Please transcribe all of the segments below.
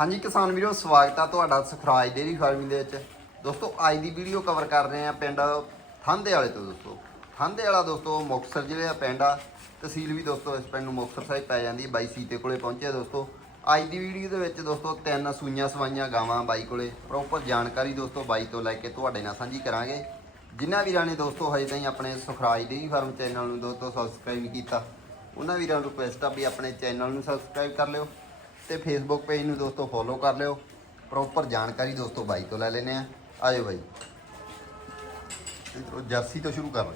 ਹਾਂਜੀ ਕਿਸਾਨ ਵੀਰੋ, ਸਵਾਗਤ ਆ ਤੁਹਾਡਾ ਸੁਖਰਾਜ ਡੇਰੀ ਫਾਰਮਿੰਗ ਦੇ ਵਿੱਚ। ਦੋਸਤੋ, ਅੱਜ ਦੀ ਵੀਡੀਓ ਕਵਰ ਕਰ ਰਹੇ ਆ ਪਿੰਡ ਥਾਂਦੇ ਵਾਲੇ ਤੋਂ ਦੋਸਤੋ। ਥਾਂਦੇ ਵਾਲਾ ਦੋਸਤੋ, ਮੁਕਤਸਰ ਜ਼ਿਲ੍ਹੇ ਦਾ ਪਿੰਡ ਆ। ਤਹਿਸੀਲ ਵੀ ਦੋਸਤੋ, ਇਸ ਪਿੰਡ ਨੂੰ ਮੁਕਤਸਰ ਸਾਹਿਬ ਪੈ ਜਾਂਦੀ ਹੈ, ਬਾਈ ਸੀਤੇ ਕੋਲੇ ਪਹੁੰਚਿਆ ਦੋਸਤੋ। ਅੱਜ ਦੀ ਵੀਡੀਓ ਦੇ ਵਿੱਚ ਦੋਸਤੋ, ਤਿੰਨ ਸੂਈਆਂ ਸਵਾਈਆਂ ਗਾਵਾਂ ਬਾਈ ਕੋਲੇ। ਪ੍ਰੋਪਰ ਜਾਣਕਾਰੀ ਦੋਸਤੋ, ਬਾਈ ਤੋਂ ਲੈ ਕੇ ਤੁਹਾਡੇ ਨਾਲ ਸਾਂਝੀ ਕਰਾਂਗੇ। ਜਿਨ੍ਹਾਂ ਵੀਰਾਂ ਨੇ ਦੋਸਤੋ, ਹਜੇ ਤਾਈਂ ਆਪਣੇ ਸੁਖਰਾਜ ਡੇਰੀ ਫਾਰਮ ਚੈਨਲ ਨੂੰ ਦੋਸਤੋ ਸਬਸਕ੍ਰਾਈਬ ਕੀਤਾ, ਉਹਨਾਂ ਵੀਰਾਂ ਨੂੰ ਰਿਕੁਐਸਟ ਆ ਵੀ ਆਪਣੇ ਚੈਨਲ ਨੂੰ ਸਬਸਕ੍ਰਾਈਬ ਕਰ ਲਿਓ। ਤੇ ਫੇਸਬੁੱਕ ਪੇਜ ਨੂੰ ਦੋਸਤੋ ਫੋਲੋ ਕਰ ਲਿਓ। ਪ੍ਰੋਪਰ ਜਾਣਕਾਰੀ ਦੋਸਤੋ ਬਾਈ ਤੋਂ ਲੈ ਲੈਨੇ ਆ ਆਜੋ ਬਾਈ। ਇਧਰੋਂ ਜਰਸੀ ਤੋਂ ਸ਼ੁਰੂ ਕਰ। ਲਓ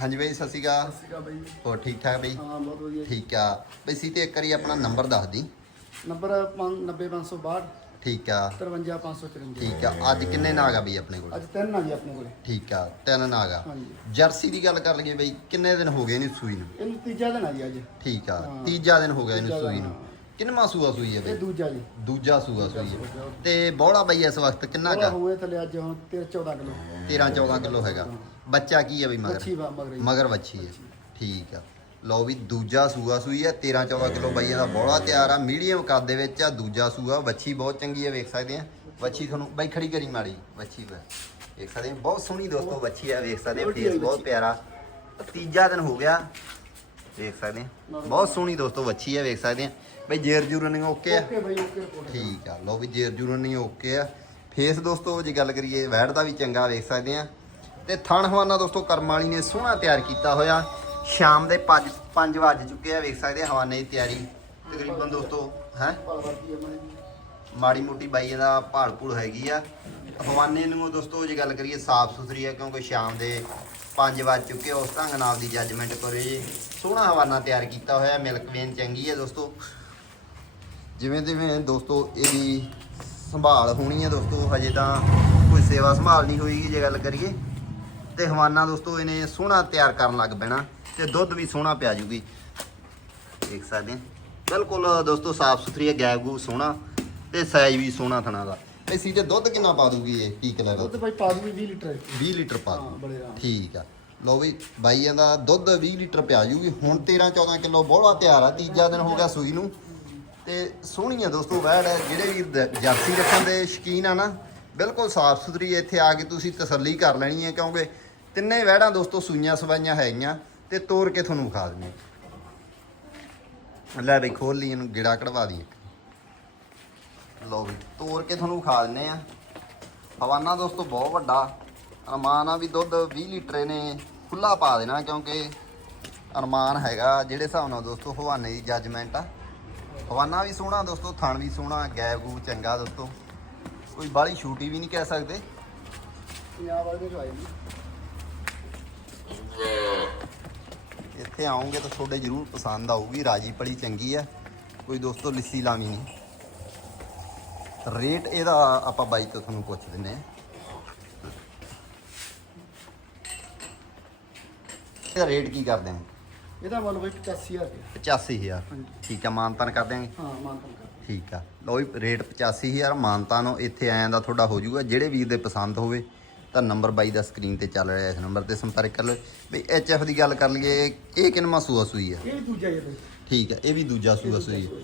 ਹਾਂਜੀ ਬਾਈ ਸਤਿ ਸ਼੍ਰੀ ਅਕਾਲ। ਸਤਿ ਸ਼੍ਰੀ ਅਕਾਲ ਬਾਈ। ਹੋਰ ਠੀਕ ਠਾਕ ਬਾਈ? ਹਾਂ ਬਹੁਤ ਵਧੀਆ। ਠੀਕ ਆ। ਬਈ ਸੀ ਤੇ ਇੱਕ ਵਾਰੀ ਆਪਣਾ ਨੰਬਰ ਦੱਸ ਦੀ। ਨੰਬਰ 90562 ਠੀਕ ਆ। 53554 ਠੀਕ ਆ। ਅੱਜ ਕਿੰਨੇ ਨਾਗ ਆ ਬਈ ਆਪਣੇ ਕੋਲ? ਅੱਜ ਤਿੰਨ ਆ ਜੀ ਆਪਣੇ ਕੋਲੇ। ਠੀਕ ਆ ਤਿੰਨ ਨਾਗ ਆ। ਹਾਂਜੀ। ਜਰਸੀ ਦੀ ਗੱਲ ਕਰ ਲਈਏ ਬਈ ਕਿੰਨੇ ਦਿਨ ਹੋ ਗਏ ਇਹਨੂੰ ਸੂਈ ਨੂੰ? ਇਹਨੂੰ ਤੀਜਾ ਦਿਨ ਆ ਜੀ ਅੱਜ। ਠੀਕ ਆ ਹਾਂ। ਤੀਜਾ ਦਿਨ ਹੋ ਗਿਆ ਇਹਨੂੰ ਤੀਜਾ ਸੂਈ ਦਿਨ, ਨੂੰ। ਹਾਂ। ਕਿੰਨਵਾਂ ਸੂਆ ਸੂਈ ਹੈ ਇਹ ਬਈ ਦੂਜਾ ਜੀ। ਦੂਜਾ ਸੂਆ ਸੂਈ ਦੂਜਾ ਹੈ ਸੂਆ। ਤੇ ਬੋਲਾ ਬਈ ਇਸ ਵਕਤ ਕਿੰਨਾ ਕਾ ਹੋਏ ਥੱਲੇ ਅੱਜ ਹੁਣ 13 14 ਕਿਲੋ। 13 14 ਕਿਲੋ ਹੈਗਾ। ਬੱਚਾ ਕੀ ਹੈ ਬਈ ਮਗਰ? ਅੱਛੀ ਵਾ ਮਗਰ ਜੀ। ਮਗਰ ਵੱਛੀ ਹੈ। ਠੀਕ ਆ। ਲਓ ਵੀ ਦੂਜਾ ਸੂਆ ਸੂਈ ਹੈ 13 14 ਕਿਲੋ ਬਾਈਆਂ ਦਾ ਬੋਲਾ ਤਿਆਰ ਆ ਮੀਡੀਅਮ ਕੱਦ ਦੇ ਵਿੱਚ ਆ ਦੂਜਾ ਸੂਆ ਵੱਛੀ ਬਹੁਤ ਚੰਗੀ ਹੈ ਵੇਖ ਸਕਦੇ ਆ। ਵੱਛੀ ਤੁਹਾਨੂੰ ਬਾਈ ਖੜੀ ਕਰੀ ਮਾੜੀ ਵੱਛੀ ਵਾ। ਵੇਖ ਸਕਦੇ ਆ ਬਹੁਤ ਸੋਹਣੀ ਦੋਸਤੋ ਵੱਛੀ ਆ ਵੇਖ ਸਕਦੇ ਆ ਫੇਸ ਬਹੁਤ। ਪਿਆਰਾ। ਤੀਜਾ ਦਿਨ ਹੋ ਗਿਆ ਵੇਖ ਸਕਦੇ ਆ। ਬਹੁਤ ਸੋਹਣੀ ਦੋਸਤੋ ਵੱਛੀ ਆ ਵੇਖ ਸਕਦੇ ਆ। ਬਈ ਜੇਰ ਜੂਰ ਰਨਿੰਗ ਓਕੇ ਆ? ਓਕੇ ਬਾਈ ਓਕੇ ਰਿਪੋਰਟ ਠੀਕ ਆ ਲਓ ਵੀ ਜੇਰ ਜੂਰਨ ਨਹੀਂ ਓਕੇ ਆ। ਫੇਸ ਦੋਸਤੋ ਜੇ ਗੱਲ ਕਰੀਏ ਵੈੜ ਦਾ ਵੀ ਚੰਗਾ ਵੇਖ ਸਕਦੇ ਆ। ਤੇ ਥਣ ਹਵਾਨਾ ਦੋਸਤੋ ਕਰਮ ਵਾਲੀ ਨੇ ਸੋਹਣਾ ਤਿਆਰ ਕੀਤਾ ਹੋਇਆ। ਸ਼ਾਮ ਦੇ 5 5 ਵੱਜ ਚੁੱਕੇ ਆ ਵੇਖ ਸਕਦੇ ਆ ਹਵਾਨੇ ਦੀ ਤਿਆਰੀ। ਤਕਰੀਬਨ ਦੋਸਤੋ ਹੈ? ਮਾੜੀ ਮੋਟੀ ਬਾਈ ਦਾ ਭਾਲ ਭੂਲ ਹੈਗੀ ਆ। ਹਵਾਨੇ ਨੂੰ ਦੋਸਤੋ ਜੇ ਗੱਲ ਕਰੀਏ ਸਾਫ਼ ਸੁਥਰੀ ਆ ਕਿਉਂਕਿ ਸ਼ਾਮ ਦੇ 5 ਵੱਜ ਚੁੱਕੇ ਆ, ਉਸ ਢੰਗ ਨਾਲ ਦੀ ਜੱਜਮੈਂਟ ਕਰੋ। ਜੀ ਸੋਹਣਾ ਹਵਾਨਾ ਤਿਆਰ ਕੀਤਾ ਹੋਇਆ ਮਿਲਕ ਵੇਨ ਚੰਗੀ ਹੈ ਦੋਸਤੋ। ਜਿਵੇਂ ਜਿਵੇਂ ਦੋਸਤੋ ਇਹਦੀ ਸੰਭਾਲ ਹੋਣੀ ਹੈ ਦੋਸਤੋ ਹਜੇ ਤਾਂ ਕੋਈ ਸੇਵਾ ਸੰਭਾਲ ਨਹੀਂ ਹੋਈਗੀ ਜੇ ਗੱਲ ਕਰੀਏ। ਤੇ ਹਵਾਨਾ ਦੋਸਤੋ ਇਹਨੇ ਸੋਹਣਾ ਤਿਆਰ ਕਰਨ ਲੱਗ ਪੈਣਾ। ਤੇ ਦੁੱਧ ਵੀ ਸੋਹਣਾ ਪਿਆ ਜੂਗੀ। ਦੇਖ ਸਕਦੇ ਆ। ਬਿਲਕੁਲ ਦੋਸਤੋ ਸਾਫ਼ ਸੁਥਰੀ ਹੈ ਗੈਬ ਗੂ ਸੋਹਣਾ ਤੇ ਸਾਈਜ਼ ਵੀ ਸੋਹਣਾ ਥਣਾ ਦਾ। ਤੇ ਸੀ ਤੇ ਦੁੱਧ ਕਿੰਨਾ ਪਾ ਦੂਗੀ ਇਹ? ਕੀ ਕਲਰ? ਦੁੱਧ ਬਾਈ ਪਾ ਦੂਗੀ 20 ਲੀਟਰ 20 ਲੀਟਰ ਪਾ ਹਾਂ ਦੂ ਬੜੇ ਆਰਾਮ ਠੀਕ ਆ। ਲਓ ਵੀ ਬਾਈਆਂ ਦਾ ਦੁੱਧ 20 ਲੀਟਰ ਪਿਆ ਜੂਗੀ। ਹੁਣ 13 14 ਕਿਲੋ ਬੋਲਾ ਤਿਆਰ ਆ ਤੀਜਾ ਦਿਨ ਹੋ ਗਿਆ ਸੂਈ ਨੂੰ। ਤੇ ਸੋਹਣੀ ਆ ਦੋਸਤੋ ਵੈੜ ਹੈ ਜਿਹੜੇ ਵੀ ਜਰਸੀ ਰੱਖਣ ਦੇ ਸ਼ਕੀਨ ਆ ਨਾ ਬਿਲਕੁਲ ਸਾਫ਼ ਸੁਥਰੀ ਇੱਥੇ ਆ ਕੇ ਤੁਸੀਂ ਤਸੱਲੀ ਕਰ ਲੈਣੀ ਹੈ ਕਿਉਂਕਿ ਤਿੰਨੇ ਵੈੜਾਂ ਦੋਸਤੋ ਸੂਈਆਂ ਸਵਾਈਆਂ ਹੈਗੀਆਂ। ਤੇ ਤੋੜ ਕੇ ਤੁਹਾਨੂੰ ਵਿਖਾ ਦਿੰਦੇ ਹਾਂ। ਲੈ ਬਈ ਖੋਲ ਲਈ ਇਹਨੂੰ, ਗਿੜਾ ਕਢਵਾ ਦੀ ਲਓ ਵੀ ਤੋੜ ਕੇ ਤੁਹਾਨੂੰ ਵਿਖਾ ਦਿੰਨੇ ਆ ਹਵਾਨਾ ਦੋਸਤੋ, ਬਹੁਤ ਵੱਡਾ। ਅਰਮਾਨ ਆ ਵੀ ਦੁੱਧ 20 ਲੀਟਰ ਇਹਨੇ ਖੁੱਲਾ ਪਾ ਦੇਣਾ, ਕਿਉਂਕਿ ਅਰਮਾਨ ਹੈਗਾ, ਜਿਹੜੇ ਹਿਸਾਬ ਨਾਲ ਦੋਸਤੋ ਹਵਾਨੇ ਦੀ ਜੱਜਮੈਂਟ ਆ। ਹਵਾਨਾ ਵੀ ਸੋਹਣਾ ਦੋਸਤੋ, ਥਣ ਵੀ ਸੋਹਣਾ, ਗੈਬ ਗੂ ਚੰਗਾ ਦੋਸਤੋ। ਕੋਈ ਬਾਹਲੀ ਛੂਟੀ ਵੀ ਨਹੀਂ ਕਹਿ ਸਕਦੇ। ਪੰਜਾਬ ਵਾਲੇ ਦੇ ਆਏ ਇੱਥੇ ਆਉਂਗੇ ਤਾਂ ਤੁਹਾਡੇ ਜ਼ਰੂਰ ਪਸੰਦ ਆਊਗੀ। ਰਾਜੀ ਪਲੀ ਚੰਗੀ ਆ। ਕੋਈ ਦੋਸਤੋ ਲਿੱਸੀ ਲਾਵੀ ਨਹੀਂ। ਰੇਟ ਇਹਦਾ ਆਪਾਂ ਬਾਈ ਤੋਂ ਤੁਹਾਨੂੰ ਪੁੱਛ ਦਿੰਨੇ ਆ ਇਹਦਾ ਰੇਟ ਕੀ ਕਰਦੇ ਆ ਇਹਦਾ ਮੁੱਲ ਬਾਈ 85000 ਰੁਪਏ 85000 ਹਾਂਜੀ। ਠੀਕ ਆ ਮਾਨਤਾਨ ਕਰ ਦਿਆਂਗੇ? ਹਾਂ ਮਾਨਤਨ ਕਰ ਠੀਕ ਆ। ਲਓ ਜੀ ਰੇਟ 85000 ਮਾਨਤਾਨ ਇੱਥੇ ਆਇਆਂ ਦਾ ਤੁਹਾਡਾ ਹੋ ਜਾਊਗਾ। ਜਿਹੜੇ ਵੀਰ ਦੇ ਪਸੰਦ ਹੋਵੇ ਤਾਂ ਨੰਬਰ ਬਾਈ ਦਾ ਸਕਰੀਨ ਤੇ ਚੱਲ ਰਿਹਾ ਇਸ ਨੰਬਰ ਤੇ ਸੰਪਰਕ ਕਰ ਲਓ। ਵੀ ਐਚਐਫ ਦੀ ਗੱਲ ਕਰ ਲਈਏ ਇਹ ਕਿੰਨਵਾਂ ਸੂਆ ਸੂਈ ਆ? ਇਹ ਵੀ ਦੂਜਾ ਹੀ ਆ ਬਾਈ। ਠੀਕ ਆ ਇਹ ਵੀ ਦੂਜਾ ਸੂਆ ਸੂਈ ਆ।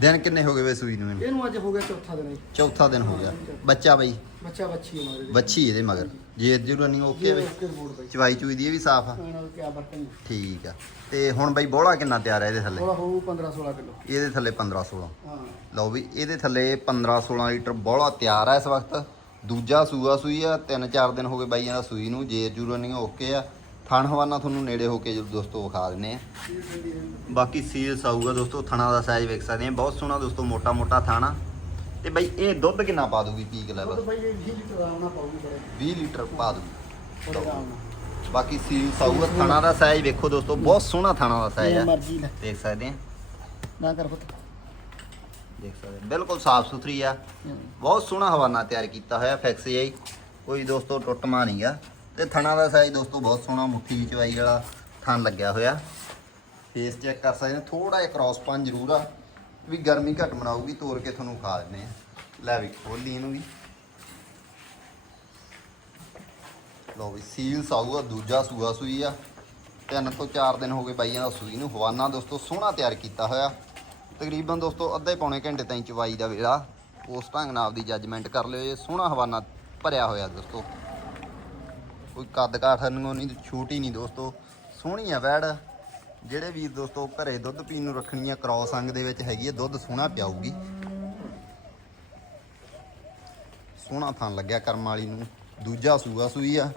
ਦਿਨ ਕਿੰਨੇ ਹੋ ਗਏ ਵੇ ਸੂਈ ਨੂੰ ਇਹਨੂੰ? ਇਹਨੂੰ ਅੱਜ ਹੋ ਗਿਆ ਚੌਥਾ ਦਿਨ ਜੀ ਚੌਥਾ ਦਿਨ ਹੋ ਗਿਆ। ਬੱਚਾ ਬਾਈ? ਬੱਚਾ ਬੱਚੀ ਹੈ ਮਾਰੇ। ਬੱਚੀ ਇਹਦੇ ਮਗਰ। ਜੇ ਜੂ ਰਨਿੰਗ ਓਕੇ ਵੇ ਓਕੇ ਬਾਈ। ਚਵਾਈ ਚੂਈ ਦੀ ਇਹ ਵੀ ਸਾਫ਼ ਆ। ਇਹਨਾਂ ਦਾ ਕੀ ਵਰਤਨ ਠੀਕ ਆ। ਤੇ ਹੁਣ ਬਾਈ ਬੋਲਾ ਕਿੰਨਾ ਤਿਆਰ ਹੈ ਇਹਦੇ ਥੱਲੇ? ਥੋੜਾ ਹੋਊ 15 16 ਕਿਲੋ। ਇਹਦੇ ਥੱਲੇ 15 16 ਹਾਂ। ਲਓ ਵੀ ਇਹਦੇ ਥੱਲੇ 15 16 ਲੀਟਰ ਬੋਲਾ ਤਿਆਰ ਆ ਇਸ ਵਕਤ। ਦੂਜਾ ਸੂਆ ਸੂਈ ਆ ਤਿੰਨ ਚਾਰ ਦਿਨ ਹੋ ਗਏ ਬਾਈਆਂ ਦਾ ਸੂਈ ਨੂੰ ਜੇ ਜੂ ਰਨਿੰਗ ਓਕੇ ਆ। ਥਣ ਹਵਾਨਾ ਤੁਹਾਨੂੰ ਨੇੜੇ ਹੋ ਕੇ ਜਦੋਂ ਦੋਸਤੋ ਵਿਖਾ ਦਿੰਨੇ ਆ। ਬਾਕੀ ਸੀਲਸ ਆਊਗਾ ਦੋਸਤੋ ਥਣਾ ਦਾ ਸਾਈਜ਼ ਵੇਖ ਸਕਦੇ ਆ। ਬਹੁਤ ਸੋਹਣਾ ਦੋਸਤੋ ਮੋਟਾ ਮੋਟਾ ਥਾਣਾ ਤੇ ਬਈ ਇਹ ਦੁੱਧ ਕਿੰਨਾ ਪਾ ਦੂਗੀ ਪੀਕ ਲੈਵਲ ਬਾਈ ਇਹ 20 ਲੀਟਰ ਆਉਣਾ ਪਾਉਗੀ ਬੜੇ। 20 ਲੀਟਰ ਪਾ ਦੂਗੀ ਬਾਕੀ ਸੀਲਸ ਆਊਗਾ ਥਣਾ ਦਾ ਸਾਈਜ਼ ਵੇਖੋ ਦੋਸਤੋ ਬਹੁਤ ਸੋਹਣਾ ਥਣਾ ਦਾ ਸਾਈਜ਼ ਆ। ਦੇਖ ਸਕਦੇ ਆ। ਨਾ ਕਰ ਪੁੱਤ। ਦੇਖ ਸਕਦੇ ਆ। ਬਿਲਕੁਲ ਸਾਫ਼ ਸੁਥਰੀ ਆ। ਬਹੁਤ ਸੋਹਣਾ ਹਵਾਨਾ ਤਿਆਰ ਕੀਤਾ ਹੋਇਆ ਫਿਕਸ ਜਾਈ ਕੋਈ ਦੋਸਤੋ ਟੁੱਟਮਾ ਆ ਤੇ ਥਣਾ ਦਾ ਸਾਈਜ਼ ਦੋਸਤੋ ਬਹੁਤ ਸੋਹਣਾ, ਮੁੱਠੀ ਚਵਾਈ ਵਾਲਾ ਥਣ ਲੱਗਿਆ ਹੋਇਆ। ਫੇਸ ਚੈੱਕ ਕਰ ਸਕਦੇ ਨੇ ਥੋੜਾ ਜਿਹਾ ਕ੍ਰਾਸ ਪਨ ਜ਼ਰੂਰ ਆ। ਵੀ ਗਰਮੀ ਘੱਟ ਮਨਾਊਗੀ ਤੋੜ ਕੇ ਤੁਹਾਨੂੰ ਖਾ ਦਿੰਦੇ ਆ। ਲੈ ਵੀ ਖੋਲੀ ਇਹਨੂੰ ਵੀ। ਲਓ ਵੀ ਸੀਲਸ ਆਊਗਾ ਦੂਜਾ ਸੂਆ ਸੂਈ ਆ। ਤਿੰਨ ਤੋਂ ਚਾਰ ਦਿਨ ਹੋ ਗਏ ਬਾਈਆਂ ਦਾ ਸੂਈ ਨੂੰ। ਹਵਾਨਾ ਦੋਸਤੋ ਸੋਹਣਾ ਤਿਆਰ ਕੀਤਾ ਹੋਇਆ। ਤਕਰੀਬਨ ਦੋਸਤੋ, ਅੱਧੇ ਪੌਣੇ ਘੰਟੇ ਤਾਈਂ ਚਵਾਈ ਦਾ ਵੇਲਾ। ਉਸ ਢੰਗ ਨਾਲ ਆਪਦੀ ਜੱਜਮੈਂਟ ਕਰ ਲਿਓ। ਇਹ ਸੋਹਣਾ ਹਵਾਨਾ ਭਰਿਆ ਹੋਇਆ ਦੋਸਤੋ। ਕੋਈ ਕੱਦ ਕਾਠ ਨੂੰ ਨਹੀਂ, ਛੋਟੀ ਨਹੀਂ ਦੋਸਤੋ। ਸੋਹਣੀ ਆ ਵੈੜ। ਜਿਹੜੇ ਵੀਰ ਦੋਸਤੋ ਘਰੇ ਦੁੱਧ ਪੀਣ ਨੂੰ ਰੱਖਣੀ ਆ, ਕ੍ਰੋਸ ਅੰਗ ਦੇ ਵਿੱਚ ਹੈਗੀ ਆ, ਦੁੱਧ ਸੋਹਣਾ ਪਿਆਊਗੀ। ਸੋਹਣਾ ਥਾਂ ਲੱਗਿਆ ਕਰਮ ਵਾਲੀ ਨੂੰ। ਦੂਜਾ ਸੂਆ ਸੂਈ ਆ।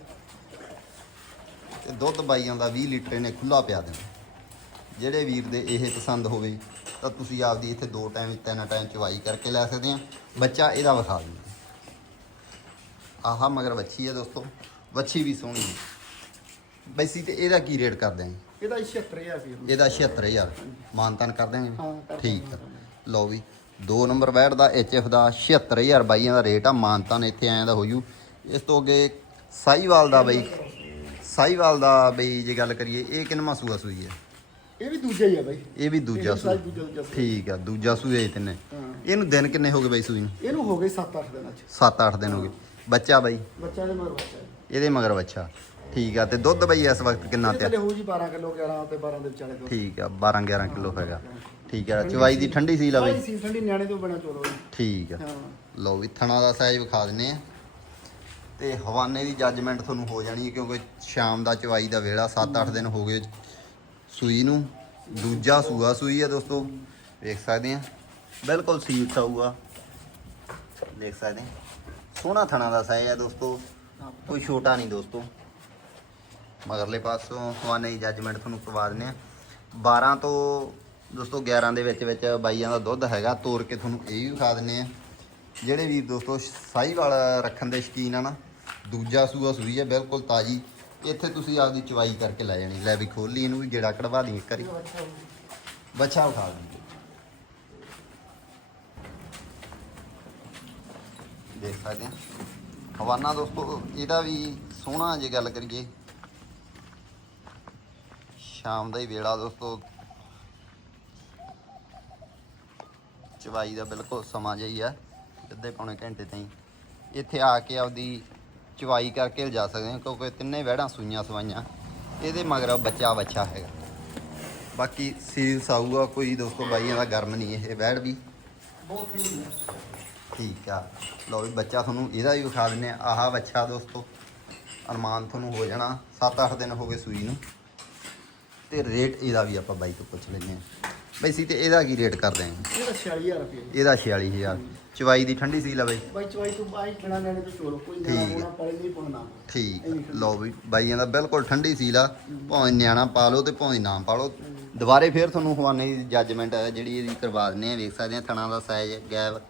ਤੇ ਦੁੱਧ ਬਾਈਆਂ ਦਾ 20 ਲੀਟਰ ਨੇ ਖੁੱਲਾ ਪਿਆ ਦੇਣਾ। ਜਿਹੜੇ ਵੀਰ ਦੇ ਇਹ ਪਸੰਦ ਹੋਵੇ ਤਾਂ ਤੁਸੀਂ ਆਪਦੀ ਇੱਥੇ ਦੋ ਟਾਈਮ ਤਿੰਨ ਟਾਈਮ ਚਵਾਈ ਕਰਕੇ ਲੈ ਸਕਦੇ ਆ। ਬੱਚਾ ਇਹਦਾ ਵਿਖਾ ਦਿੰਦੇ। ਆਹਾ ਮਗਰ ਵੱਛੀ ਹੈ ਦੋਸਤੋ। ਵੱਛੀ ਵੀ ਸੋਹਣੀ ਹੈ ਬੈਸੀ ਤੇ ਇਹਦਾ ਕੀ ਰੇਟ ਕਰਦੇ ਆਂ ਇਹਦਾ 76000 ਰੁਪਏ। ਇਹਦਾ 76000 ਮਾਨਤਨ ਕਰ ਦਿਆਂਗੇ ਠੀਕ। ਹੈ ਲਓ ਵੀ 2 ਨੰਬਰ ਬੈਟ ਦਾ ਐਚਐਫ ਦਾ 76000 ਬਾਈਆਂ ਦਾ ਰੇਟ ਆ। ਮਾਨਤਨ ਇੱਥੇ ਆਇਆ ਦਾ ਹੋ ਜੂ ਇਸ ਤੋਂ ਅੱਗੇ ਸਾਈਵਾਲ ਦਾ ਬਈ ਸਾਈਵਾਲ ਦਾ ਬਈ ਜੇ ਗੱਲ ਕਰੀਏ ਇਹ ਕਿੰਨਵਾਂ ਸੂਆ ਸੂਈ ਹੈ? ਇਹ ਵੀ ਦੂਜਾ ਹੀ ਆ ਬਾਈ। ਇਹ ਵੀ ਦੂਜਾ ਇਹ ਸੂਆ। ਠੀਕ ਆ ਦੂਜਾ ਸੂਆ ਹੀ ਤਿੰਨੇ। ਹਾਂ। ਇਹਨੂੰ ਦਿਨ ਕਿੰਨੇ ਹੋ ਗਏ ਬਾਈ ਸੂਈ ਨੂੰ? ਇਹਨੂੰ ਹੋ ਗਏ 7-8 ਦਿਨਾਂ ਚ 7-8 ਦਿਨ ਹੋ ਗਏ। ਬੱਚਾ ਬਾਈ? ਬੱਚਾ ਦੇ ਮਗਰ ਬੱਚਾ ਇਹਦੇ ਮਗਰ ਬੱਚਾ। ਠੀਕ ਆ ਤੇ ਦੁੱਧ ਬਈ ਇਸ ਵਕਤ ਕਿੰਨਾ ਇਹ ਤੇ ਥੱਲੇ ਹੋ ਜੀ 12 ਕਿਲੋ 11 ਤੇ 12 ਦੇ ਵਿਚਾਲੇ ਠੀਕ ਆ 12 11 ਕਿਲੋ ਹੈਗਾ। ਠੀਕ ਆ ਚਵਾਈ ਦੀ ਠੰਡੀ ਸੀ ਲਾ ਬਾਈ? ਬਈ ਸੀ ਠੰਡੀ ਨਿਆਣੇ ਤੋਂ ਬਣਾ ਚੋਲੋ ਜੀ। ਠੀਕ ਆ। ਹਾਂ। ਲਓ ਵੀ ਥਣਾ ਦਾ ਸਾਈਜ਼ ਵਿਖਾ ਦਿੰਨੇ ਆ। ਤੇ ਹਵਾਨੇ ਦੀ ਜੱਜਮੈਂਟ ਤੁਹਾਨੂੰ ਹੋ ਜਾਣੀ ਹੈ ਕਿਉਂਕਿ ਸ਼ਾਮ ਦਾ ਚਵਾਈ ਦਾ ਵੇਲਾ 7-8 ਦਿਨ ਹੋ ਗਏ ਸੂਈ ਨੂੰ, ਦੂਜਾ ਸੂਆ ਸੂਈ ਹੈ ਦੋਸਤੋ, ਵੇਖ ਸਕਦੇ ਆ। ਬਿਲਕੁਲ ਸੀਟ ਆਊਗਾ ਦੇਖ ਸਕਦੇ ਆ। ਸੋਹਣਾ ਥਣਾ ਦਾ ਸਾਈਜ਼ ਹੈ ਦੋਸਤੋ, ਕੋਈ ਛੋਟਾ ਨਹੀਂ ਦੋਸਤੋ। ਮਗਰਲੇ ਪਾਸੋਂ ਹਵਾਨੇ ਦੀ ਜੱਜਮੈਂਟ ਤੁਹਾਨੂੰ ਕਰਵਾ ਦਿੰਦੇ ਆ। 12 ਤੋਂ, ਦੋਸਤੋ 11 ਦੇ ਵਿੱਚ ਵਿੱਚ ਬਾਈਆਂ ਦਾ ਦੁੱਧ ਹੈਗਾ ਤੋੜ ਕੇ ਤੁਹਾਨੂੰ ਇਹ ਵੀ ਖਾ ਦਿੰਨੇ ਆ। ਜਿਹੜੇ ਵੀ ਦੋਸਤੋ ਸਾਹੀਵਾਲ ਰੱਖਣ ਦੇ ਸ਼ਕੀਨ ਆ ਨਾ, ਦੂਜਾ ਸੂਆ ਸੂਈ ਹੈ ਬਿਲਕੁਲ ਤਾਜੀ। ਇੱਥੇ ਤੁਸੀਂ ਆਪਦੀ ਚਵਾਈ ਕਰਕੇ ਲੈ ਜਾਣੀ ਲੈ ਵੀ ਖੋਲ ਲਈ ਇਹਨੂੰ ਵੀ ਜਿਹੜਾ ਕਢਵਾ ਲਈ ਇੱਕ ਵਾਰੀ। ਬੱਚਾ ਉਠਾ ਦਿੰਦੇ ਦੇਖ ਸਕਦੇ ਆ। ਹਵਾਨਾ ਦੋਸਤੋ ਇਹਦਾ ਵੀ ਸੋਹਣਾ ਜੇ ਗੱਲ ਕਰੀਏ। ਸ਼ਾਮ ਦਾ ਹੀ ਵੇਲਾ ਦੋਸਤੋ। ਚਵਾਈ ਦਾ ਬਿਲਕੁਲ ਸਮਾਂ ਜਿਹਾ ਹੀ ਆ ਅੱਧੇ ਪੌਣੇ ਘੰਟੇ ਤਾਈਂ। ਇੱਥੇ ਆ ਕੇ ਆਪਦੀ ਚਵਾਈ ਕਰਕੇ ਲਿਜਾ ਸਕਦੇ ਹਾਂ, ਕਿਉਂਕਿ ਤਿੰਨੇ ਵਹਿੜਾਂ ਸੂਈਆਂ ਸਵਾਈਆਂ। ਇਹਦੇ ਮਗਰ ਬੱਚਾ ਬੱਚਾ ਹੈਗਾ। ਬਾਕੀ ਸੀਲਸ ਆਊਗਾ, ਕੋਈ ਦੋਸਤੋ ਬਾਈਆਂ ਦਾ ਗਰਮ ਨਹੀਂ ਇਹ ਵੈੜ ਵੀ। ਬਹੁਤ ਠੰਡੀ ਹੈ ਠੀਕ ਆ। ਲਓ ਵੀ ਬੱਚਾ ਤੁਹਾਨੂੰ ਇਹਦਾ ਵੀ ਵਿਖਾ ਦਿੰਨੇ ਆ ਆਹ ਬੱਚਾ ਦੋਸਤੋ, ਅਰਮਾਨ ਤੁਹਾਨੂੰ ਹੋ ਜਾਣਾ। 7-8 ਦਿਨ ਹੋ ਗਏ ਸੂਈ ਨੂੰ। ਤੇ ਰੇਟ ਇਹਦਾ ਵੀ ਆਪਾਂ ਬਾਈ ਤੋਂ ਪੁੱਛ ਲੈਂਦੇ ਆ ਬਈ ਸੀ ਤੇ ਇਹਦਾ ਕੀ ਰੇਟ ਕਰਦੇ ਆਂ? ਇਹਦਾ 46000 ਰੁਪਏ। ਇਹਦਾ 46000 ਚਵਾਈ ਦੀ ਠੰਡੀ ਸੀ ਲਾ ਬਈ? ਬਾਈ ਚਵਾਈ ਤੋਂ ਬਾਈ ਬਿਨਾ ਨਿਆਣੇ ਤੋਂ ਚੋਲੋ ਕੋਈ ਨਾ। ਹੋਣਾ ਨਹੀਂ ਪਾਉਣਾ ਠੀਕ ਆ। ਲਓ ਵੀ ਬਾਈਆਂ ਦਾ ਬਿਲਕੁਲ ਠੰਡੀ ਸੀਲ ਆ ਭਾਵੇਂ ਨਿਆਣਾ ਪਾ ਲਓ ਤੇ ਭਾਵੇਂ ਨਾ ਪਾ ਲਓ। ਦੁਬਾਰੇ ਫੇਰ ਤੁਹਾਨੂੰ ਹਵਾਨੇ ਦੀ ਜੱਜਮੈਂਟ ਹੈ ਜਿਹੜੀ ਇਹਦੀ ਕਰਵਾ ਦਿੰਨੇ ਆ ਵੇਖ ਸਕਦੇ ਆ ਥਣਾ ਦਾ ਸਾਈਜ਼ ਗੈਪ।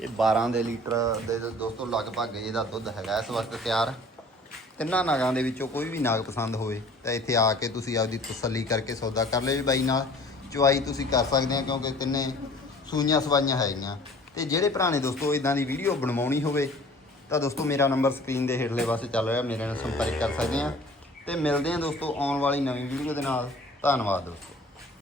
ਇਹ 12 ਦੇ ਲੀਟਰ ਦੇ ਦੋਸਤੋ ਲਗਭਗ ਇਹਦਾ ਦੁੱਧ ਹੈਗਾ ਇਸ ਵਕਤ ਤਿਆਰ। ਤਿੰਨਾਂ ਨਾਗਾਂ ਦੇ ਵਿੱਚੋਂ ਕੋਈ ਵੀ ਨਾਗ ਪਸੰਦ ਹੋਵੇ, ਤਾਂ ਇੱਥੇ ਆ ਕੇ ਤੁਸੀਂ ਆਪਦੀ ਤਸੱਲੀ ਕਰਕੇ ਸੌਦਾ ਕਰ ਲਿਓ ਜੀ ਬਾਈ ਨਾਲ। ਚੁਆਈ ਤੁਸੀਂ ਕਰ ਸਕਦੇ ਆ ਕਿਉਂਕਿ ਤਿੰਨੇ ਸੂਈਆਂ ਸਵਾਈਆਂ ਹੈਗੀਆਂ। ਤੇ ਜਿਹੜੇ ਪੁਰਾਣੇ ਦੋਸਤੋ ਇਦਾਂ ਦੀ ਵੀਡੀਓ ਬਣਵਾਉਣੀ ਹੋਵੇ, ਤਾਂ ਦੋਸਤੋ ਮੇਰਾ ਨੰਬਰ ਸਕਰੀਨ ਦੇ ਹੇਠਲੇ ਪਾਸੇ ਚੱਲ ਰਿਹਾ, ਮੇਰੇ ਨਾਲ ਸੰਪਰਕ ਕਰ ਸਕਦੇ ਆ। ਤੇ ਮਿਲਦੇ ਆ ਦੋਸਤੋ ਆਉਣ ਵਾਲੀ ਨਵੀਂ ਵੀਡੀਓ ਦੇ ਨਾਲ। ਧੰਨਵਾਦ ਦੋਸਤੋ।